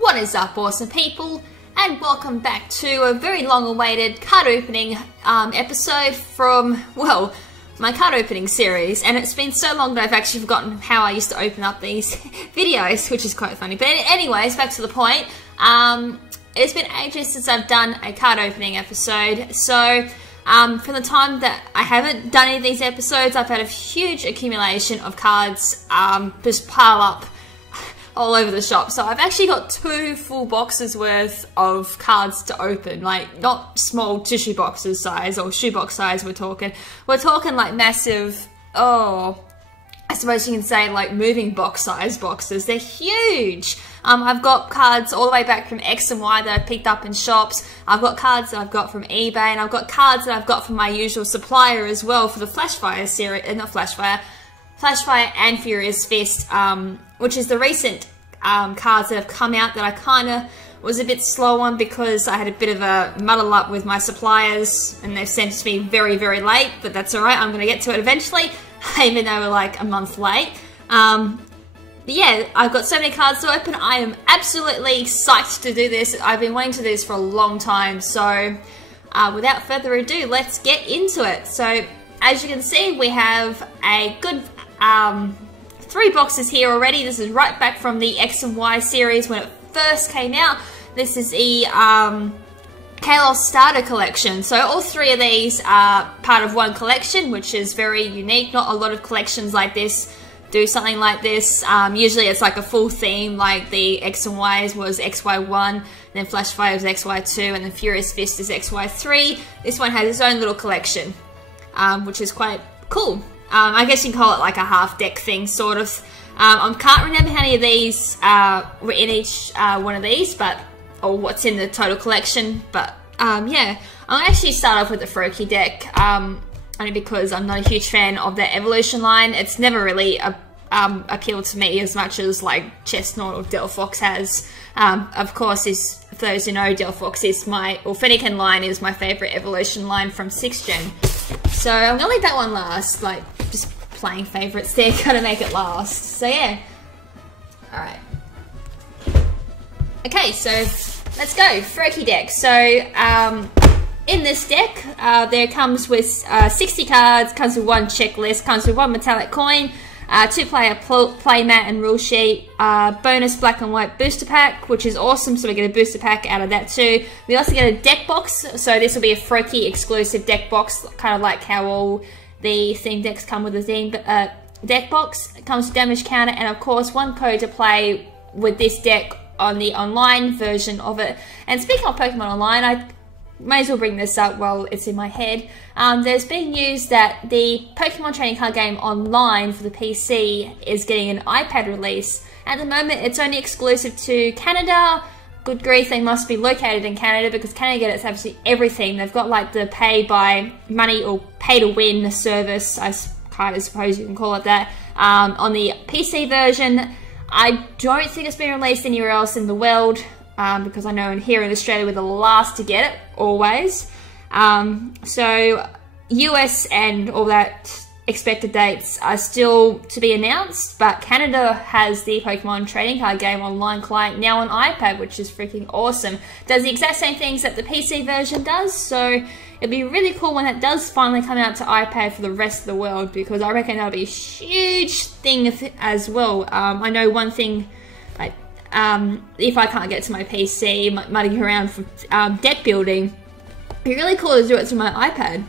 What is up, awesome people, and welcome back to a very long-awaited card opening episode from, well, my card opening series. And it's been so long that I've actually forgotten how I used to open up these videos, which is quite funny. But anyways, back to the point. It's been ages since I've done a card opening episode, so from the time that I haven't done any of these episodes, I've had a huge accumulation of cards just pile up all over the shop. So I've actually got 2 full boxes worth of cards to open, like not small tissue boxes size or shoebox size. We're talking like massive, oh, I suppose you can say like moving box size boxes. They're huge. I've got cards all the way back from X and Y that I picked up in shops. I've got cards that I've got from eBay, and I've got cards that I've got from my usual supplier as well for the Flashfire series, not Flashfire and Furious Fist, which is the recent cards that have come out that I kind of was a bit slow on because I had a bit of a muddle up with my suppliers and they've sent it to me very, very late, but that's alright, I'm going to get to it eventually, even though we're like a month late. But yeah, I've got so many cards to open. I am absolutely psyched to do this. I've been wanting to do this for a long time, so without further ado, let's get into it. So as you can see, we have a good 3 boxes here already. This is right back from the X and Y series when it first came out. This is the Kalos Starter Collection. So all 3 of these are part of one collection, which is very unique. Not a lot of collections like this do something like this. Usually it's like a full theme, like the X and Y's was XY1, and then Flashfire was XY2, and then Furious Fist is XY3. This one has its own little collection, which is quite cool. I guess you can call it like a half deck thing, sort of. I can't remember how many of these were in each one of these, or what's in the total collection, but yeah. I'll actually start off with the Froakie deck, only because I'm not a huge fan of the Evolution line. It's never really appealed to me as much as like Chestnut or Delphox has. Of course, for those who know, Delphox is Fennekin line is my favourite Evolution line from 6th Gen. So I'm gonna leave that one last, like just playing favourites there, gotta make it last. So yeah. Alright. Okay, so let's go. Froakie deck. So in this deck, there comes with 60 cards, comes with 1 checklist, comes with 1 metallic coin, 2-player playmat and rule sheet, bonus black and white booster pack, which is awesome, so we get a booster pack out of that too. We also get a deck box, so this will be a Froakie exclusive deck box, kind of like how all the theme decks come with a theme deck box. It comes with damage counter, and of course 1 code to play with this deck on the online version of it. And speaking of Pokemon Online, I may as well bring this up while it's in my head. There's been news that the Pokemon trading card game online for the PC is getting an iPad release. At the moment, it's only exclusive to Canada. Good grief, they must be located in Canada because Canada gets absolutely everything. They've got like the pay by money or pay to win service, I kind of suppose you can call it that, on the PC version. I don't think it's been released anywhere else in the world. Because I know here in Australia we're the last to get it, always. So US and all that expected dates are still to be announced, but Canada has the Pokemon trading card game online client now on iPad, which is freaking awesome. Does the exact same things that the PC version does, so it'd be really cool when that does finally come out to iPad for the rest of the world, because I reckon that'll be a huge thing as well. I know one thing, like, if I can't get to my PC, mudding around for deck building, it'd be really cool to do it through my iPad.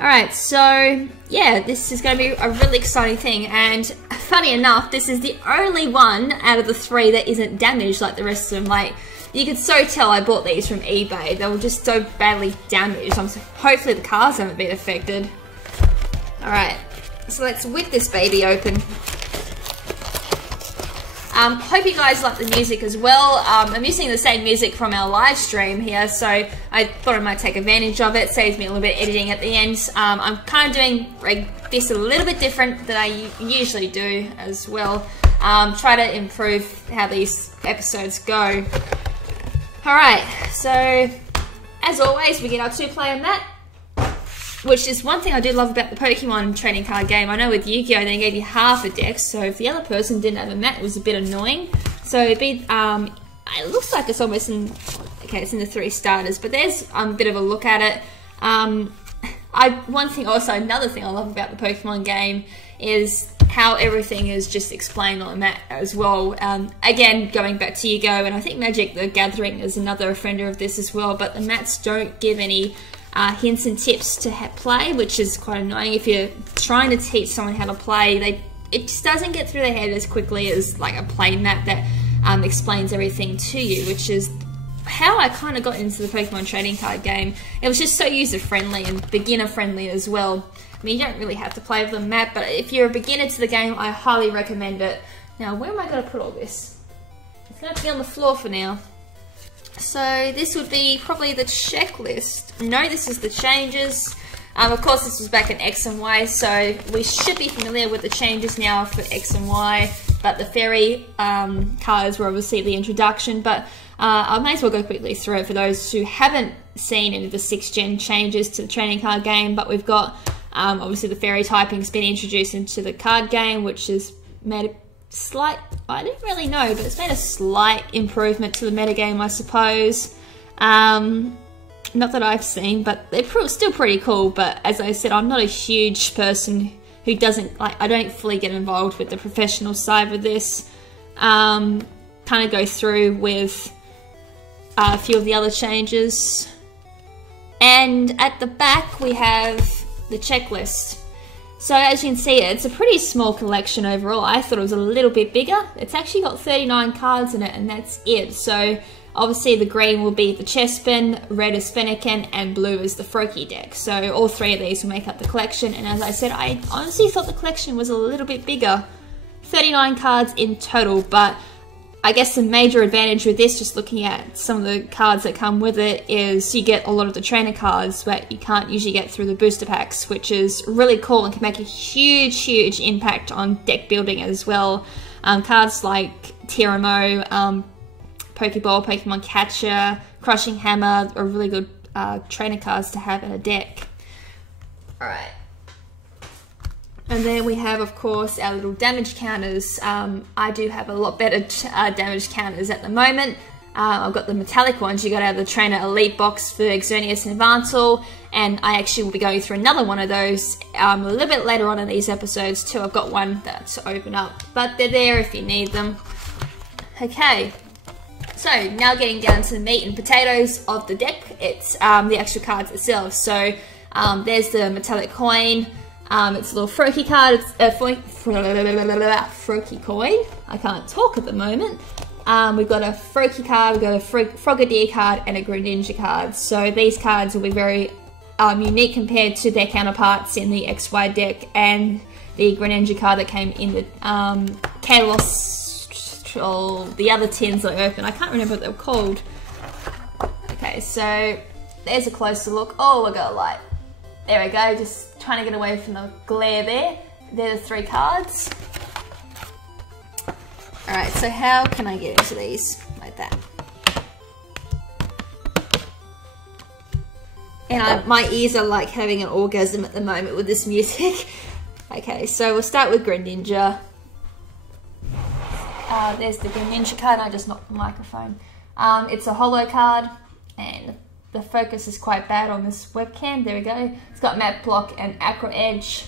Alright, so yeah, this is going to be a really exciting thing, and funny enough, this is the only one out of the 3 that isn't damaged like the rest of them. Like, you could so tell I bought these from eBay. They were just so badly damaged. Hopefully the cards haven't been affected. Alright, so let's whip this baby open. Hope you guys like the music as well. I'm using the same music from our live stream here, so I thought I might take advantage of it. Saves me a little bit of editing at the end. I'm kind of doing this a little bit different than I usually do as well. Try to improve how these episodes go. Alright, so as always, we get our 2-player mat, which is one thing I do love about the Pokemon trading card game. I know with Yu-Gi-Oh! They gave you half a deck, so if the other person didn't have a mat, it was a bit annoying. So it'd be it looks like it's almost in, okay, it's in the 3 starters, but there's a bit of a look at it. Another thing I love about the Pokemon game is how everything is just explained on the map as well. Again, going back to Yugo, and I think Magic the Gathering is another offender of this as well, but the maps don't give any hints and tips to play, which is quite annoying. If you're trying to teach someone how to play, it just doesn't get through their head as quickly as like a play map that explains everything to you, which is how I kind of got into the Pokemon trading card game. It was just so user-friendly and beginner-friendly as well. I mean, you don't really have to play with the map, but if you're a beginner to the game, I highly recommend it. Now, where am I going to put all this? It's going to be on the floor for now. So this would be probably the checklist. No, this is the changes. Of course, this was back in X and Y, so we should be familiar with the changes now for X and Y, but the fairy cards were obviously the introduction, but I may as well go quickly through it for those who haven't seen any of the 6th gen changes to the trading card game. But we've got, obviously the fairy typing's been introduced into the card game, which has made a slight, I don't really know, but it's made a slight improvement to the metagame, I suppose. Not that I've seen, but they're still pretty cool. But as I said, I'm not a huge person who doesn't, like, I don't fully get involved with the professional side with this. Kind of go through with a few of the other changes. And at the back we have the checklist. So as you can see, it's a pretty small collection overall. I thought it was a little bit bigger. It's actually got 39 cards in it, and that's it. So obviously the green will be the Chespin, red is Fennekin, and blue is the Froakie deck. So all 3 of these will make up the collection. And as I said, I honestly thought the collection was a little bit bigger. 39 cards in total, but I guess the major advantage with this, just looking at some of the cards that come with it, is you get a lot of the trainer cards that you can't usually get through the booster packs, which is really cool and can make a huge impact on deck building as well. Cards like Tiramo, Pokeball, Pokemon Catcher, Crushing Hammer are really good trainer cards to have in a deck. Alright. And then we have, of course, our little damage counters. I do have a lot better damage counters at the moment. I've got the metallic ones you got out of the Trainer Elite box for Xerneas and Yveltal, and I actually will be going through another one of those a little bit later on in these episodes too. I've got one that's open up, but they're there if you need them. Okay, so now getting down to the meat and potatoes of the deck, it's the actual cards itself. So there's the metallic coin. It's a little Froakie card. It's a Froakie coin. I can't talk at the moment. We've got a Froakie card, we've got a Frogadier card, and a Greninja card. So these cards will be very unique compared to their counterparts in the XY deck and the Greninja card that came in the Kalos, or the other tins that I opened. I can't remember what they were called. Okay, so there's a closer look. Oh, I got a light. There we go, just trying to get away from the glare there. They're the 3 cards. Alright, so how can I get into these? Like that. And my ears are like having an orgasm at the moment with this music. Okay, so we'll start with Greninja. There's the Greninja card, I just knocked the microphone. It's a holo card, and the focus is quite bad on this webcam. There we go. It's got Map Block and Acro Edge.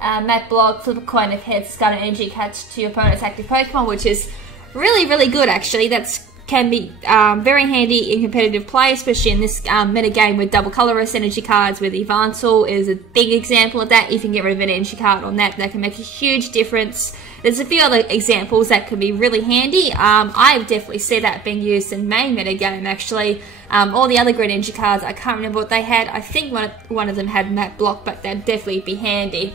Map Block, flip a coin of heads, start an energy attached to your opponent's active Pokemon, which is really good actually. That can be very handy in competitive play, especially in this meta game with double colorless energy cards, with Yveltal is a big example of that. If you can get rid of an energy card on that, that can make a huge difference. There's a few other examples that could be really handy. I definitely see that being used in main meta game actually. All the other Greninja cards, I can't remember what they had. I think one of them had Map Block, but that'd definitely be handy.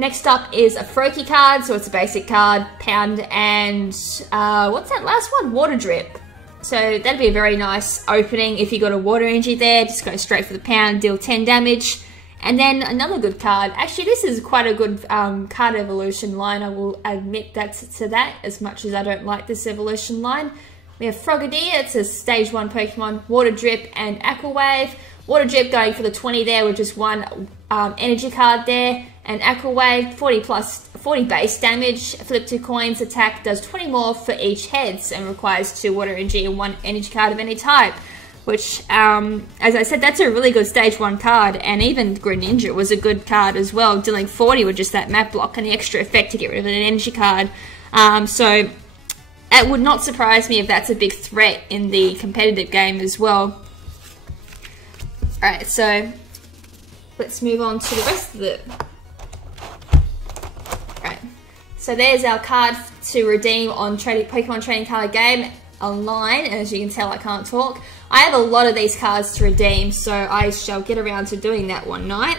Next up is a Froakie card, so it's a basic card, Pound, and what's that last one? Water Drip. So that'd be a very nice opening. If you got a water energy there, just go straight for the Pound, deal 10 damage. And then another good card, actually this is quite a good card evolution line, I will admit that to that, as much as I don't like this evolution line. We have Frogadier, it's a stage 1 Pokemon, Water Drip and Aqua Wave. Water Drip going for the 20 there with just one energy card there, and Aqua Wave 40 plus 40 base damage. Flip 2 coins, attack does 20 more for each heads and requires 2 water energy and 1 energy card of any type. Which, as I said, that's a really good stage 1 card, and even Greninja was a good card as well, dealing 40 with just that map block and the extra effect to get rid of an energy card. So it would not surprise me if that's a big threat in the competitive game as well. Alright, so let's move on to the rest of the... Alright, so there's our card to redeem on Pokemon Trading Card Game online. As you can tell, I can't talk. I have a lot of these cards to redeem, so I shall get around to doing that one night.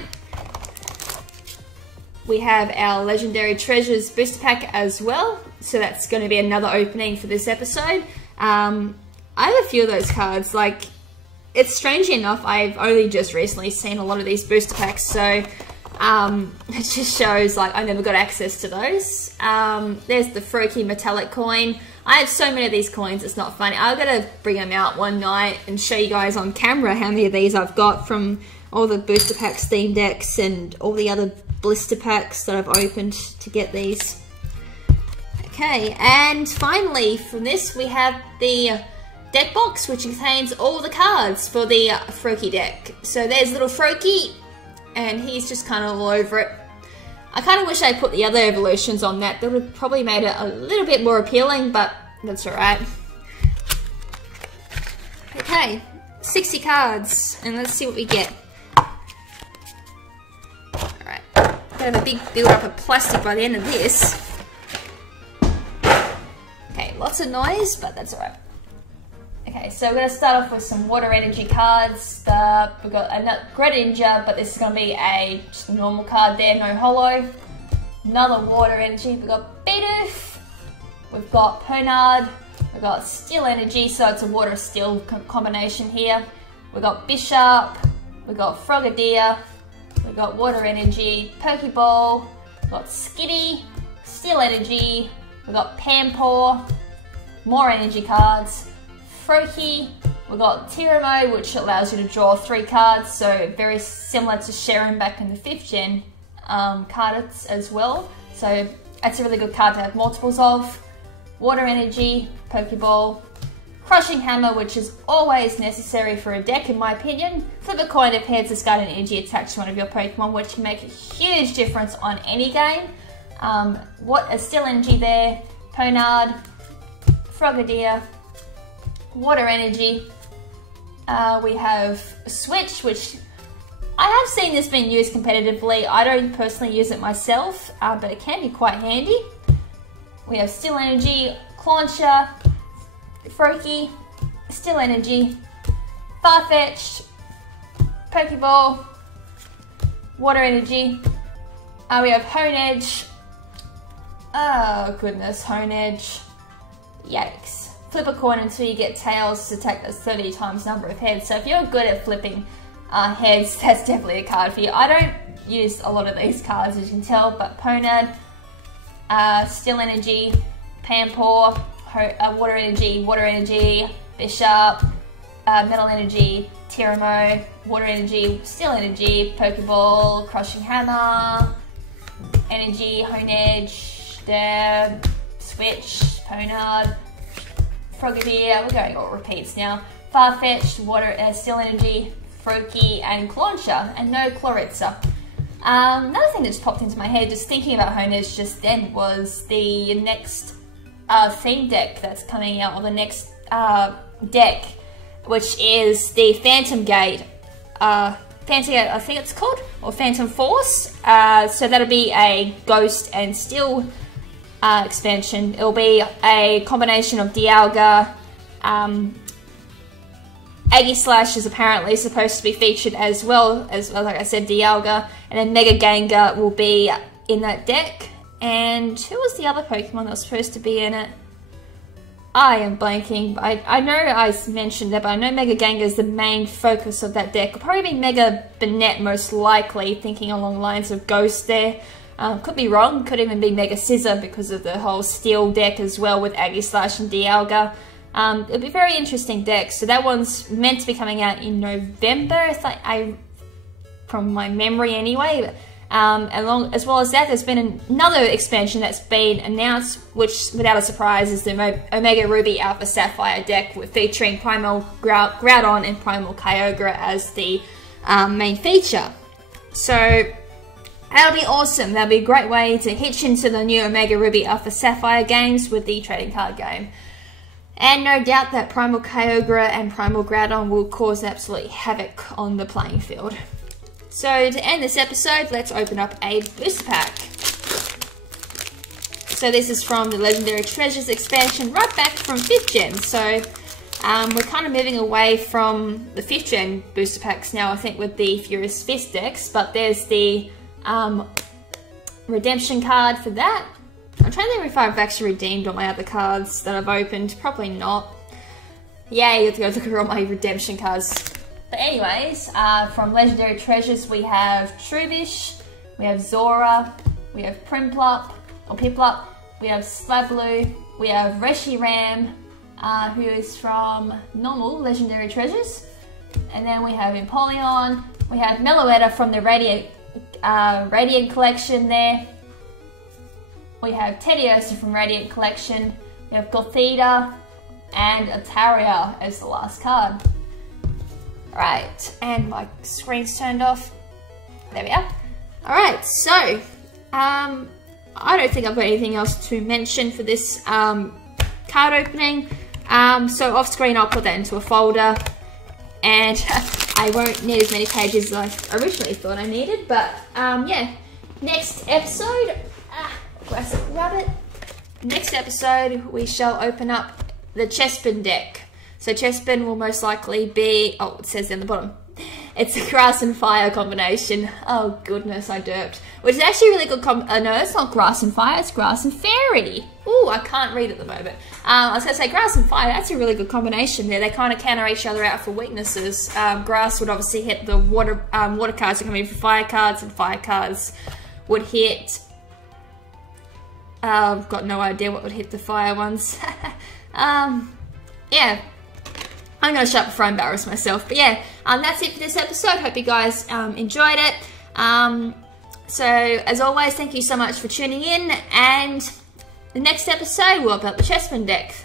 We have our Legendary Treasures booster pack as well, so that's going to be another opening for this episode. I have a few of those cards. Like, it's strangely enough, I've only just recently seen a lot of these booster packs, so it just shows like I never got access to those. There's the Froakie metallic coin. I have so many of these coins, it's not funny. I'm going to bring them out one night and show you guys on camera how many of these I've got from all the booster packs, Steam decks, and all the other blister packs that I've opened to get these. Okay, and finally from this we have the deck box, which contains all the cards for the Froakie deck. So there's little Froakie, and he's just kind of all over it. I kind of wish I put the other evolutions on that. That would have probably made it a little bit more appealing, but that's alright. Okay, 60 cards, and let's see what we get. Alright, gonna have a big build up of plastic by the end of this. Okay, lots of noise, but that's alright. Okay, so we're going to start off with some water energy cards. We've got a Greninja, but this is going to be just a normal card there, no holo. Another water energy. We've got Bidoof. We've got Pernard. We've got Steel Energy, so it's a water steel combination here. We've got Bishop. We've got Frogadier. We've got water energy, Pokeball. We've got Skitty, Steel Energy. We've got Pampor. More energy cards. Froakie, we've got Tiramo, which allows you to draw 3 cards, so very similar to Sharon back in the 5th gen cards as well. So that's a really good card to have multiples of. Water Energy, Pokeball, Crushing Hammer, which is always necessary for a deck in my opinion. Flip a coin if heads, discard an energy attached to one of your Pokemon, which can make a huge difference on any game. Steel Energy there, Pernard, Frogadier, Water Energy. We have Switch, which I have seen this being used competitively. I don't personally use it myself, but it can be quite handy. We have Steel Energy, Clauncher, Froakie, Steel Energy, Farfetch'd, Pokeball, Water Energy. We have Honedge. Oh goodness, Honedge. Yikes. Flip a coin until you get tails to attack those 30 times number of heads. So if you're good at flipping heads, that's definitely a card for you. I don't use a lot of these cards, as you can tell, but Pwned, Steel Energy, Pampor, Water Energy, Bishop, Metal Energy, Tiramo, Water Energy, Steel Energy, Pokeball, Crushing Hammer, Energy, Honedge, Dab, Switch, Pwned, Frogadier, we're going all repeats now, Farfetch'd, Steel Energy, Froakie, and Clauncher, and no Chloritza. Another thing that just popped into my head, just thinking about Honedge just then, was the next theme deck that's coming out, or the next deck, which is the Phantom Gate. I think it's called, or Phantom Force. So that'll be a Ghost and Steel expansion. It'll be a combination of Dialga. Aegislash is apparently supposed to be featured as well, like I said, Dialga, and then Mega Gengar will be in that deck. And who was the other Pokemon that was supposed to be in it? I am blanking. I know I mentioned that, but I know Mega Gengar is the main focus of that deck. It'll probably be Mega Banette most likely, thinking along the lines of Ghost there. Could be wrong, could even be Mega Scissor because of the whole Steel deck as well with Aegislash and Dialga. It'll be a very interesting deck. So that one's meant to be coming out in November, from my memory anyway. As well as that, there's been another expansion that's been announced, which, without a surprise, is the Omega Ruby Alpha Sapphire deck, featuring Primal Groudon and Primal Kyogre as the main feature. So that'll be awesome. That'll be a great way to hitch into the new Omega Ruby Alpha Sapphire games with the trading card game. And no doubt that Primal Kyogre and Primal Groudon will cause absolute havoc on the playing field. So to end this episode, let's open up a booster pack. So this is from the Legendary Treasures expansion, right back from 5th Gen. So we're kind of moving away from the 5th Gen booster packs now, I think, with the Furious Fist decks. But there's the redemption card for that. I'm trying to think if I've actually redeemed all my other cards that I've opened. Probably not. Yay, you have to go look at all my redemption cards. But anyways, from Legendary Treasures, we have Trubbish, we have Zora, we have Piplup, we have Slablu, we have Reshiram, who is from normal Legendary Treasures, and then we have Empoleon, we have Meloetta from the Radiant Collection there, we have Teddiursa from Radiant Collection, we have Gothita, and Ataria as the last card. Right, and my screen's turned off. There we are. Alright, so, I don't think I've got anything else to mention for this card opening. So off screen I'll put that into a folder, and I won't need as many pages as I originally thought I needed, but yeah, next episode, classic rabbit, next episode we shall open up the Chespin deck. So Chespin will most likely be, oh, it says down the bottom, it's a grass and fire combination. Oh goodness, I derped. Which is actually a really good no, it's not grass and fire, it's grass and fairy. Ooh, I can't read at the moment. I was going to say grass and fire, that's a really good combination there. They kind of counter each other out for weaknesses. Grass would obviously hit the water cards that come in for fire cards, and fire cards would hit... I've got no idea what would hit the fire ones. Yeah. I'm going to shut before I embarrass myself. But yeah, that's it for this episode. Hope you guys enjoyed it. So, as always, thank you so much for tuning in. And the next episode will be about the Chespin deck.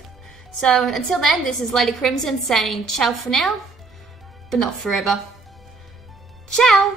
So, until then, this is Lady KrimZen saying ciao for now, but not forever. Ciao!